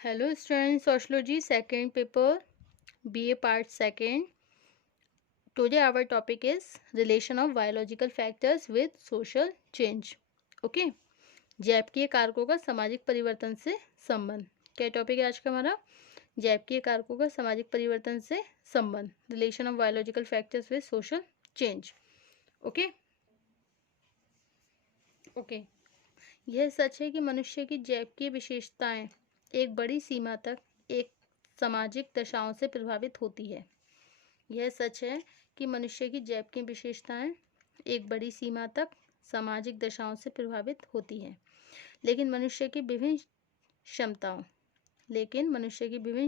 Hello students, sociology second paper, BA part second. Today our topic is relation of biological factors with social change. Okay. जैविकीय कारकों का सामाजिक परिवर्तन से संबंध. क्या टॉपिक है आज का हमारा? जैविकीय कारकों का सामाजिक परिवर्तन से संबंध. Relation of biological factors with social change. Okay. Okay. यह सच है कि मनुष्य की जैविकीय विशेषताएं एक बड़ी सीमा तक एक सामाजिक दशाओं से प्रभावित होती है. यह सच है कि मनुष्य की जैविकीय विशेषताएं एक बड़ी सीमा तक सामाजिक दशाओं से प्रभावित होती है. लेकिन मनुष्य की विभिन्न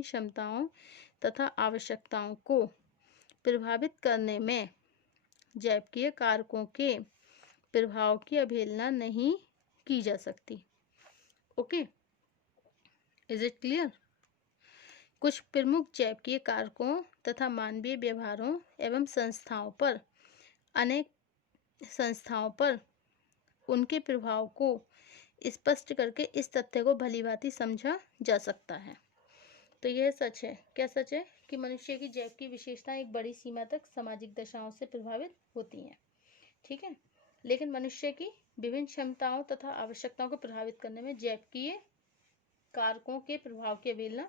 क्षमताओं तथा आवश्यकताओं को प्रभावित करने में जैविकीय कारकों के प्रभाव की अवहेलना नहीं की जा सकती. ओके. Is it clear? कुछ प्रमुख जैविकीय कारकों तथा मानवीय व्यवहारों एवं संस्थाओं पर उनके प्रभाव को स्पष्ट करके इस तथ्य को भलीभांति समझा जा सकता है. तो यह सच है. क्या सच है? कि मनुष्य की जैविकीय विशेषताएं एक बड़ी सीमा तक सामाजिक दशाओं से प्रभावित होती हैं. ठीक है. लेकिन मनुष्य की विभिन्न क्षमताओं तथा आवश्यकताओं को प्रभावित करने में जैविकीय कारकों के प्रभाव की अवहेलना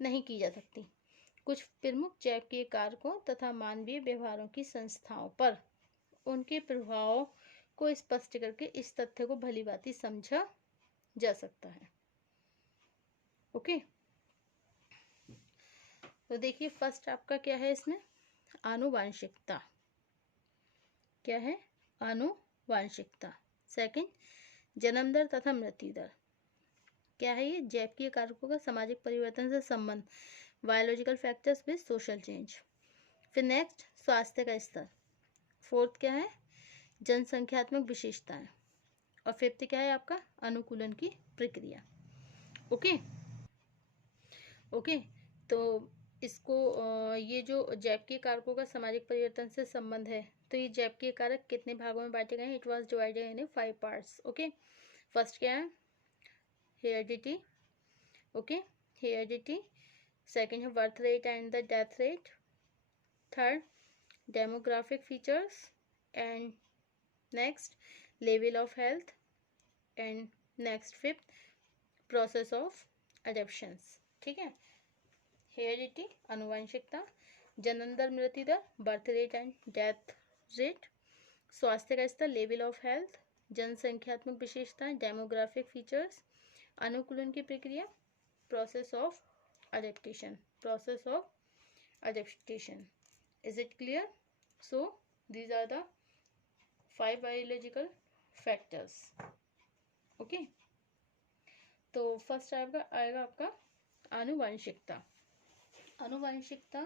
नहीं की जा सकती. कुछ प्रमुख जैविकीय कारकों तथा मानवीय व्यवहारों की संस्थाओं पर उनके प्रभाव को स्पष्ट करके इस तथ्य को भलीभांति समझा जा सकता है. ओके. तो देखिए, फर्स्ट आपका क्या है इसमें? आनुवांशिकता. क्या है? आनुवांशिकता. सेकंड, जन्म दर तथा मृत्यु दर. क्या है ये? जैविकीय कारकों का सामाजिक परिवर्तन से संबंध. Biological factors with social change. फिर नेक्स्ट, स्वास्थ्य का स्तर. फोर्थ क्या है? जनसंख्यात्मक विशेषताएं. और फिफ्थ क्या है आपका? अनुकूलन की प्रक्रिया. ओके. ओके. तो इसको ये जो जैविकीय कारकों का सामाजिक परिवर्तन से संबंध है, तो ये जैविकीय कारक कितने भागों में बांटे गए हैं? It was divided in 5 parts. Okay. First क्या है? हेरिडिटी. ओके. हेरिडिटी. सेकंड है birth rate and the death rate. Third, demographic features. And next, level of health. And next, fifth, process of adoptions. ठीक है. Heredity आनुवंशिकता, जन्म दर मृत्यु दर birth rate and death rate, स्वास्थ्य का स्तर लेवल ऑफ हेल्थ, जनसंख्यात्मक विशेषताएं डेमोग्राफिक फीचर्स, अनुकूलन की प्रक्रिया, process of adaptation. Is it clear? So these are the 5 biological factors. Okay. तो फर्स्ट आएगा आपका आनुवंशिकता. आनुवंशिकता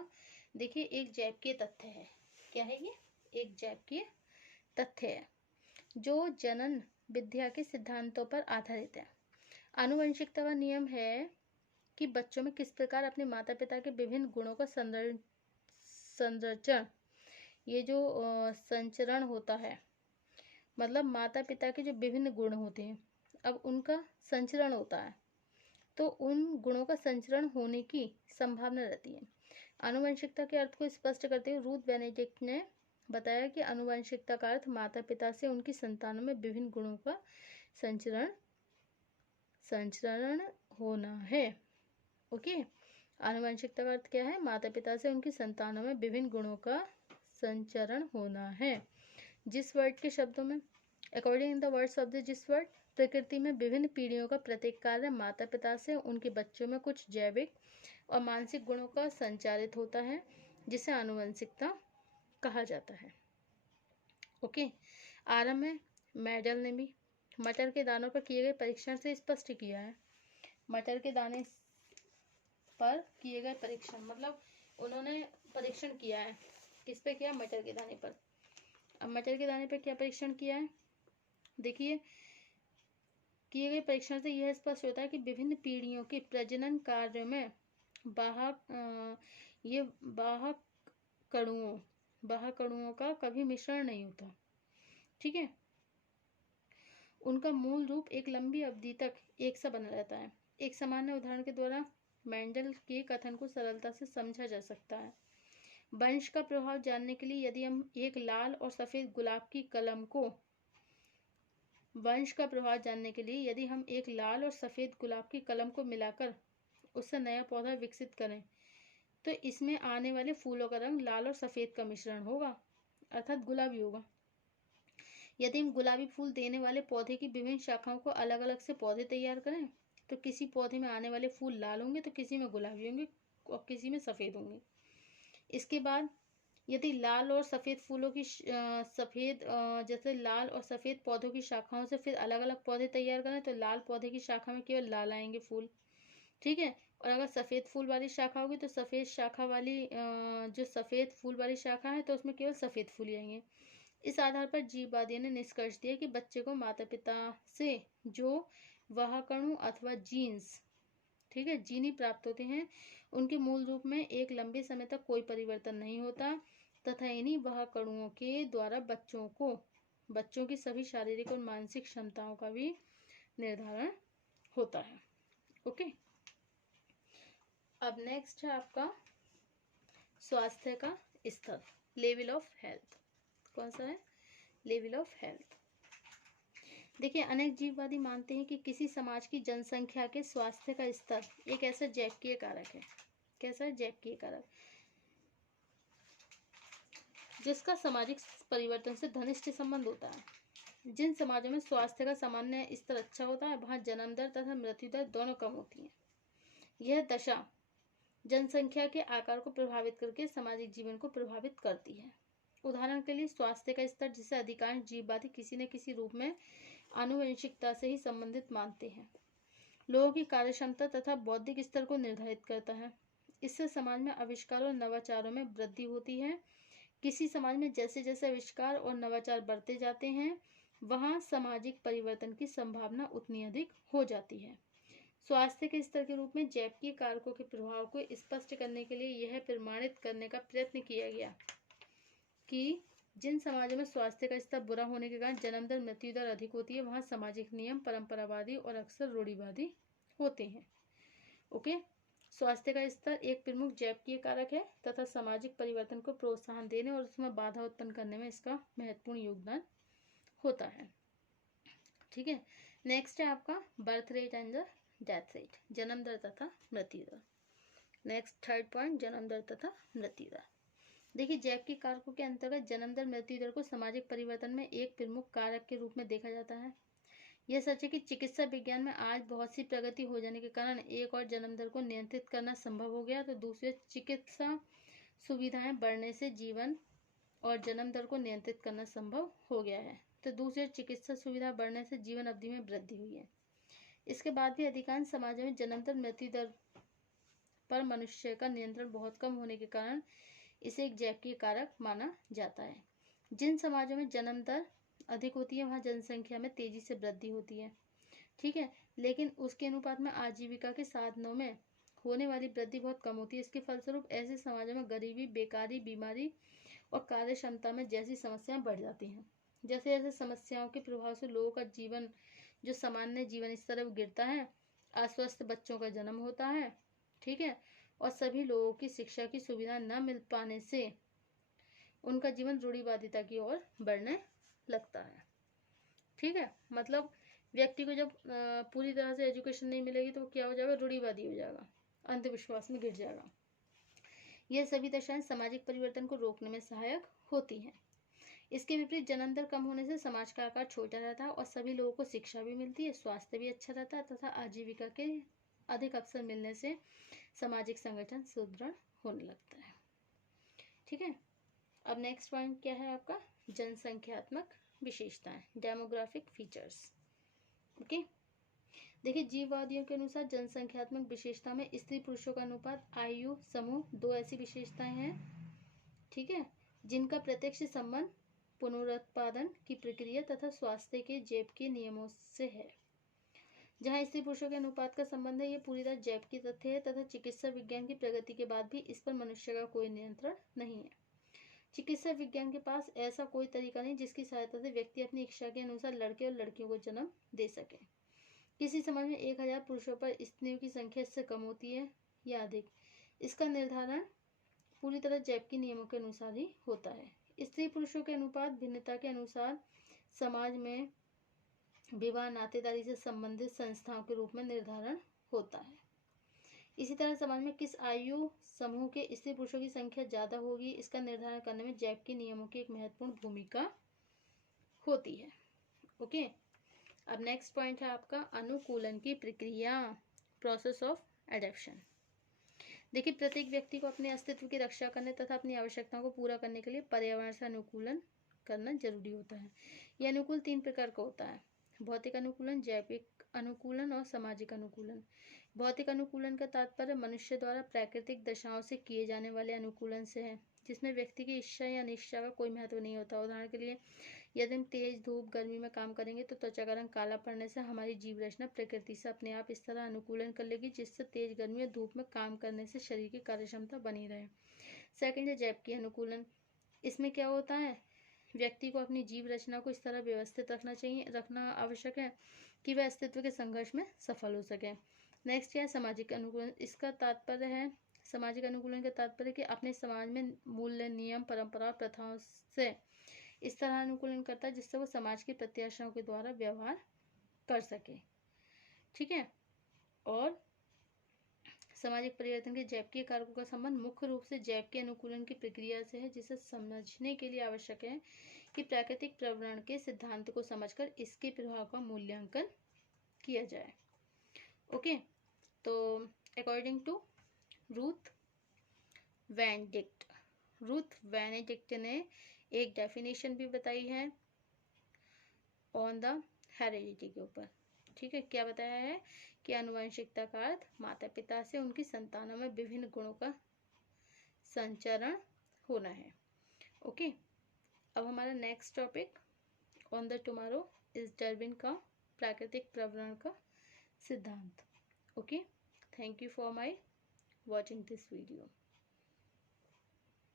देखिए एक जैविकीय तथ्य है. क्या है ये? एक जैविकीय तथ्य है जो जनन विद्या के सिद्धांतों पर आधारित है. आनुवंशिकता का नियम है कि बच्चों में किस प्रकार अपने माता पिता के विभिन्न गुणों का संरक्षण, ये जो संचरण होता है, मतलब माता पिता के जो विभिन्न गुण होते हैं, अब उनका संचरण होता है, तो उन गुणों का संचरण होने की संभावना रहती है. आनुवंशिकता के अर्थ को स्पष्ट करते हुए रूथ बेनेडिक्ट ने बताया कि आनुवंशिकता का अर्थ माता पिता से उनकी संतानों में विभिन्न गुणों का संचरण होना है. ओके. आनुवंशिकता का अर्थ क्या है? माता पिता से उनकी संतानों में विभिन्न गुणों का संचरण होना है. जिस वर्ड के शब्दों में, according in the words of the जिस वर्ड, प्रकृति में विभिन्न पीढ़ियों का प्रत्येक कार्य माता पिता से उनके बच्चों में कुछ जैविक और मानसिक गुणों का संचारित होता है, जिसे आनुवंशिकता कहा जाता है. ओके. आरंभ में मेडल ने भी मटर के दानों पर किए गए परीक्षण से स्पष्ट किया है. मटर के दाने पर किए गए परीक्षण, मतलब उन्होंने परीक्षण किया है. किस पे किया? मटर के दाने पर. अब मटर के दाने पर क्या परीक्षण किया है? देखिए, किए गए परीक्षण से यह स्पष्ट होता है कि विभिन्न पीढ़ियों के प्रजनन कार्य में बाह्य कणुओं का कभी मिश्रण नहीं होता. ठीक है. उनका मूल रूप एक लंबी अवधि तक एक सा बना रहता है। एक सामान्य उदाहरण के द्वारा मेंडल के कथन को सरलता से समझा जा सकता है। वंश का प्रभाव जानने के लिए यदि हम एक लाल और सफेद गुलाब की कलम को मिलाकर उससे नया पौधा विकसित करें तो इसमें आने वाले फूलों का रंग लाल और सफेद का मिश्रण होगा, अर्थात गुलाबी होगा। यदि हम गुलाबी फूल देने वाले पौधे की विभिन्न शाखाओं को अलग अलग से पौधे तैयार करें तो किसी पौधे में आने वाले फूल लाल होंगे तो किसी में गुलाबी होंगे और किसी में सफ़ेद होंगे। इसके बाद यदि लाल और सफ़ेद फूलों की जैसे लाल और सफ़ेद पौधों की शाखाओं से फिर अलग अलग पौधे तैयार करें तो लाल पौधे की शाखा में केवल लाल आएंगे फूल, ठीक है। और अगर सफ़ेद फूल वाली शाखा होगी तो सफ़ेद शाखा वाली जो सफ़ेद फूल वाली शाखा है तो उसमें केवल सफ़ेद फूल आएंगे। इस आधार पर जीववादियों ने निष्कर्ष दिया कि बच्चे को माता पिता से जो वाहकणु अथवा जीन्स, ठीक है, जीनी प्राप्त होते हैं उनके मूल रूप में एक लंबे समय तक कोई परिवर्तन नहीं होता तथा इन्हीं वाहकणुओं के द्वारा बच्चों की सभी शारीरिक और मानसिक क्षमताओं का भी निर्धारण होता है। ओके, अब नेक्स्ट है आपका स्वास्थ्य का स्तर, लेवल ऑफ हेल्थ। कौन सा है? Level of health. देखिए, अनेक जीववादी मानते हैं कि किसी समाज की जनसंख्या के स्वास्थ्य का स्तर एक ऐसा जैकिय कारक है। कैसा है? जैकिय कारक, जिसका सामाजिक परिवर्तन से घनिष्ठ संबंध होता है। जिन समाजों में स्वास्थ्य का सामान्य स्तर अच्छा होता है वहां जन्म दर तथा मृत्यु दर दोनों कम होती है। यह दशा जनसंख्या के आकार को प्रभावित करके सामाजिक जीवन को प्रभावित करती है। उदाहरण के लिए स्वास्थ्य का स्तर, जिसे अधिकांश जीववादी किसी न किसी रूप में आनुवंशिकता से ही संबंधित मानते हैं, लोगों की कार्यक्षमता तथा बौद्धिक स्तर को निर्धारित करता है। इससे समाज में आविष्कार और नवाचारों में वृद्धि होती है। किसी समाज में जैसे जैसे आविष्कार और नवाचार बढ़ते जाते हैं वहां सामाजिक परिवर्तन की संभावना उतनी अधिक हो जाती है। स्वास्थ्य के स्तर के रूप में जैविक कारकों के प्रभाव को स्पष्ट करने के लिए यह प्रमाणित करने का प्रयत्न किया गया कि जिन समाजों में स्वास्थ्य का स्तर बुरा होने के कारण जन्म दर मृत्यु दर अधिक होती है वहां सामाजिक नियम परंपरावादी और अक्सर रूढ़िवादी होते हैं। ओके, स्वास्थ्य का स्तर एक प्रमुख जैविक कारक है तथा सामाजिक परिवर्तन को प्रोत्साहन देने और उसमें बाधा उत्पन्न करने में इसका महत्वपूर्ण योगदान होता है। ठीक है, नेक्स्ट है आपका birth rate and the death rate, जन्म दर तथा मृत्यु दर। नेक्स्ट थर्ड पॉइंट, जन्म दर तथा मृत्यु दर। देखिए, जैविक कारकों के अंतर्गत जन्म दर मृत्यु दर को सामाजिक परिवर्तन में एक प्रमुख कारक के रूप में देखा जाता है। यह सच है कि चिकित्सा विज्ञान में आज बहुत सी प्रगति हो जाने के कारण एक और जन्म दर को नियंत्रित करना संभव हो गया, तो दूसरे चिकित्सा सुविधाएं बढ़ने से जीवन और जन्म दर को नियंत्रित करना संभव हो गया है। तो दूसरे चिकित्सा सुविधा बढ़ने से जीवन अवधि में वृद्धि हुई है। इसके बाद भी अधिकांश समाजों में जन्म दर मृत्यु दर पर मनुष्य का नियंत्रण बहुत कम होने के कारण इसे एक जैविक कारक माना जाता है। जिन समाजों में जन्म दर अधिक होती है वहां जनसंख्या में तेजी से वृद्धि होती है, ठीक है, लेकिन उसके अनुपात में आजीविका के साधनों में होने वाली वृद्धि बहुत कम होती है। इसके फलस्वरूप ऐसे समाजों में गरीबी, बेकारी, बीमारी और कार्य क्षमता में जैसी समस्याएं बढ़ जाती हैं। जैसे जैसे समस्याओं के प्रभाव से लोगों का जीवन, जो सामान्य जीवन स्तर है वो गिरता है, अस्वस्थ बच्चों का जन्म होता है, ठीक है, और सभी लोगों की शिक्षा की सुविधा न मिल पाने से उनका जीवन रूढ़िवादिता की ओर बढ़ने लगता है। ठीक है, मतलब व्यक्ति को जब पूरी तरह से एजुकेशन नहीं मिलेगी तो क्या हो जाएगा? रूढ़िवादी हो जाएगा, अंधविश्वास में गिर जाएगा। यह सभी दशाएं सामाजिक परिवर्तन को रोकने में सहायक होती हैं। इसके विपरीत जन्म दर कम होने से समाज का आकार छोटा रहता है और सभी लोगों को शिक्षा भी मिलती है, स्वास्थ्य भी अच्छा रहता है तथा आजीविका के अधिक अवसर मिलने से सामाजिक संगठन सुदृढ़ होने लगता है। ठीक है, अब नेक्स्ट पॉइंट क्या है आपका? जनसंख्यात्मक विशेषताएं, डेमोग्राफिक फीचर्स। ओके, देखिए, जीववादियों के अनुसार जनसंख्यात्मक विशेषता में स्त्री पुरुषों का अनुपात, आयु समूह, दो ऐसी विशेषताएं हैं, ठीक है, जिनका प्रत्यक्ष संबंध पुनरुत्पादन की प्रक्रिया तथा स्वास्थ्य के जैविक नियमों से है। जहां स्त्री पुरुषों के अनुपात का संबंध है, ये पूरी तरह जैविक तथ्य है तथा चिकित्सा विज्ञान की प्रगति के बाद भी इस पर मनुष्य का कोई नियंत्रण नहीं है। चिकित्सा विज्ञान के पास ऐसा कोई तरीका नहीं जिसकी सहायता से व्यक्ति अपनी इच्छा के अनुसार लड़के और लड़कियों को जन्म दे सके। किसी समाज में 1000 पुरुषों पर स्त्रियों की संख्या इससे कम होती है या अधिक, इसका निर्धारण पूरी तरह जैपकी नियमों के अनुसार ही होता है। स्त्री पुरुषों के अनुपात भिन्नता के अनुसार समाज में विवाह नातेदारी से संबंधित संस्थाओं के रूप में निर्धारण होता है। इसी तरह समाज में किस आयु समूह के स्त्री पुरुषों की संख्या ज्यादा होगी, इसका निर्धारण करने में जैपकी नियमों की एक महत्वपूर्ण भूमिका होती है। ओके, अब नेक्स्ट पॉइंट है आपका अनुकूलन की प्रक्रिया, प्रोसेस ऑफ एडेप्शन। देखिए, प्रत्येक व्यक्ति को अपने अस्तित्व की रक्षा करने तथा अपनी आवश्यकताओं को पूरा करने के लिए पर्यावरण से अनुकूलन करना जरूरी होता है। यह अनुकूल 3 प्रकार का होता है: भौतिक अनुकूलन, जैविक अनुकूलन और सामाजिक अनुकूलन। भौतिक अनुकूलन का तात्पर्य मनुष्य द्वारा प्राकृतिक दशाओं से किए जाने वाले अनुकूलन से है, जिसमें व्यक्ति की इच्छा या अनिच्छा का कोई महत्व नहीं होता। उदाहरण के लिए, यदि हम तेज धूप गर्मी में काम करेंगे तो त्वचा का रंग काला पड़ने से हमारी जीव रचना प्रकृति से अपने आप इस तरह अनुकूलन कर लेगी जिससे तेज गर्मी और धूप में काम करने से शरीर की कार्य क्षमता बनी रहे। सेकंड है जैपकी अनुकूलन। इसमें क्या होता है, व्यक्ति को अपनी जीव रचना को इस तरह व्यवस्थित रखना आवश्यक है कि वह अस्तित्व के संघर्ष में सफल हो सके। नेक्स्ट क्या है सामाजिक अनुकूलन। इसका तात्पर्य है, सामाजिक अनुकूलन का तात्पर्य कि अपने समाज में मूल्य, नियम, परंपरा, प्रथाओं से इस तरह अनुकूलन करता है जिससे वो समाज की प्रत्याशाओं के द्वारा व्यवहार कर सके। ठीक है, और सामाजिक परिवर्तन के जैपकी कारकों का संबंध मुख्य रूप से जैपकी अनुकूलन की प्रक्रिया से है, जिसे समझने के लिए आवश्यक है कि प्राकृतिक प्रवरण के सिद्धांत को समझकर इसके प्रभाव का मूल्यांकन किया जाए। ओके, तो अकॉर्डिंग टू रूथ वेनेडिक्ट ने एक डेफिनेशन भी बताई है ऑन द हेरिडिटी के ऊपर। ठीक है, क्या बताया है कि आनुवंशिकता का अर्थ माता पिता से उनकी संतानों में विभिन्न गुणों का संचरण होना है। ओके, अब हमारा next topic on the tomorrow is Darwin का प्राकृतिक प्रवरण का सिद्धांत। Okay, thank you for my watching this video.